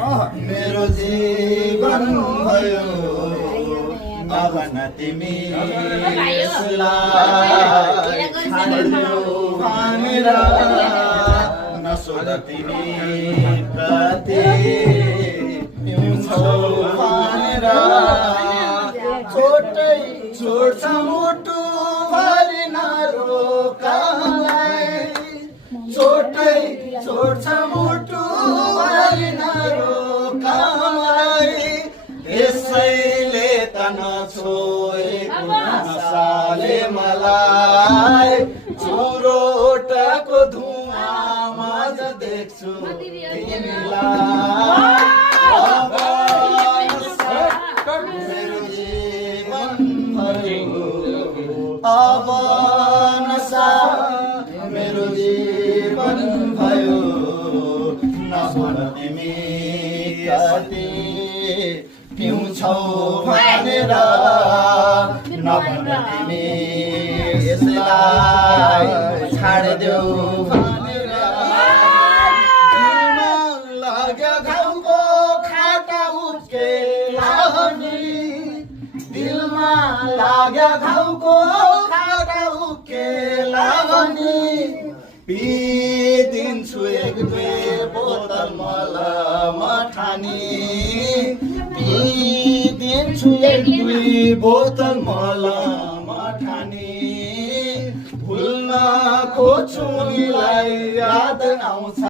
मेरो जीवन भयो नभन तिमी यसलाई छाड्यो भनेर नसोध तिमी कति पिउँछौ भनेर छोटै छोड्छ मुटु भरि नरोकालाई छोटै छोड्छ मुटु भरि नरोकालाई यसैले त नछोएको नसाले मलाई चुरोटको धुवामा ज देख्छु तिमीलाई मेरो जीवन भयो अब नसा मेरो जीवन भयो नभन तिमी कति पिउँछौ भनेर नभन तिमी यसलाई छाड्देऊ भनेर दिलमा लाग्यो घाउको खाटा उकेला भने दिलमा लाग्यो घाउको खाटा उकेला भने पिदिन्छु एक दुई बोतल मलम ठानी पिदिन्छु एक दुई बोतल मलम ठानी भुल्न खोज्छु उनीलाई याद आउँछ